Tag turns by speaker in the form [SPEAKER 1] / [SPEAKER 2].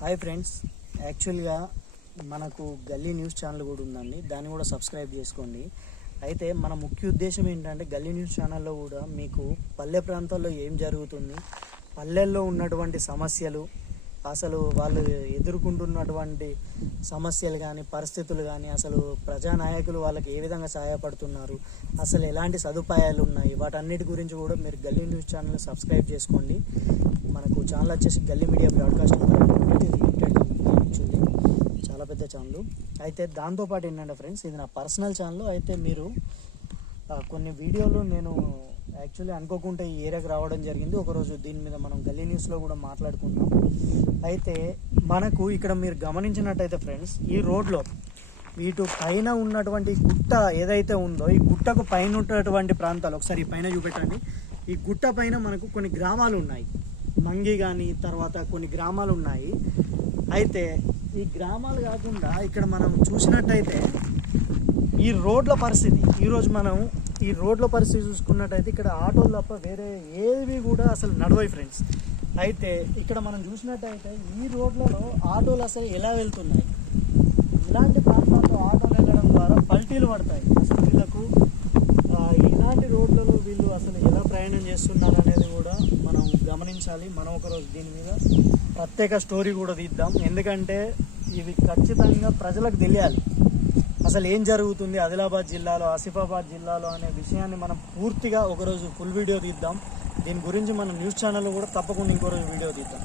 [SPEAKER 1] Hi friends యాక్చువల్గా మనకు గల్లీ న్యూస్ ఛానల్ కూడా ఉందండి. దాన్ని కూడా సబ్స్క్రైబ్ చేసుకోండి. అయితే మన ముఖ్య ఉద్దేశం ఏంటంటే గల్లీ న్యూస్ ఛానల్లో కూడా మీకు పల్లె ప్రాంతాల్లో ఏం జరుగుతుంది పల్లెల్లో ఉన్నటువంటి సమస్యలు అసలు వాళ్ళు ఎదుర్కొంటున్నటువంటి సమస్యలు కానీ పరిస్థితులు కానీ అసలు ప్రజానాయకులు వాళ్ళకి ఏ విధంగా సహాయపడుతున్నారు అసలు ఎలాంటి సదుపాయాలు ఉన్నాయి వాటన్నిటి గురించి కూడా మీరు గల్లీ న్యూస్ ఛానల్ సబ్స్క్రైబ్ చేసుకోండి. మనకు ఛానల్ వచ్చేసి గల్లీ మీడియా బ్రాడ్కాస్ట్ ఇది వచ్చింది చాలా పెద్ద ఛానల్ అయితే దాంతోపాటు ఏంటంటే ఫ్రెండ్స్ ఇది నా పర్సనల్ ఛానల్ అయితే మీరు కొన్ని వీడియోలు నేను యాక్చువల్లీ అనుకోకుండా ఈ ఏరియాకి రావడం జరిగింది. ఒకరోజు దీని మీద మనం గల్లీ న్యూస్లో కూడా మాట్లాడుకున్నాం అయితే మనకు ఇక్కడ మీరు గమనించినట్టయితే ఫ్రెండ్స్ ఈ రోడ్లో ఇటు పైన ఉన్నటువంటి గుట్ట ఏదైతే ఉందో ఈ గుట్టకు పైన ఉన్నటువంటి ప్రాంతాలు ఒకసారి పైన చూపెట్టండి. ఈ గుట్ట పైన మనకు కొన్ని గ్రామాలు ఉన్నాయి. మంగి కానీ తర్వాత కొన్ని గ్రామాలు ఉన్నాయి అయితే ఈ గ్రామాలు కాకుండా ఇక్కడ మనం చూసినట్టయితే ఈ రోడ్ల పరిస్థితి ఈరోజు మనం ఈ రోడ్ల పరిస్థితి చూసుకున్నట్టయితే ఇక్కడ ఆటోలు తప్ప వేరే ఏవి కూడా అసలు నడవయి ఫ్రెండ్స్. అయితే ఇక్కడ మనం చూసినట్టయితే ఈ రోడ్లలో ఆటోలు అసలు ఎలా వెళ్తున్నాయి? ఇలాంటి ప్రాంతాల్లో ఆటోలు వెళ్ళడం ద్వారా పల్టీలు పడతాయి. అసలు వీళ్ళకు ఇలాంటి రోడ్లలో వీళ్ళు అసలు ఎలా ప్రయాణం చేస్తున్నారు అనేది కూడా మనం గమనించాలి. మనం ఒకరోజు దీని మీద ప్రత్యేక స్టోరీ కూడా తీద్దాం. ఎందుకంటే ఇవి ఖచ్చితంగా ప్రజలకు తెలియాలి. అసలు ఏం జరుగుతుంది? ఆదిలాబాద్ జిల్లాలో ఆసిఫాబాద్ జిల్లాలో అనే విషయాన్ని మనం పూర్తిగా ఒకరోజు ఫుల్ వీడియో తీద్దాం. దీని గురించి మన న్యూస్ ఛానల్లో కూడా తప్పకుండా ఇంకో రోజు వీడియో తీద్దాం.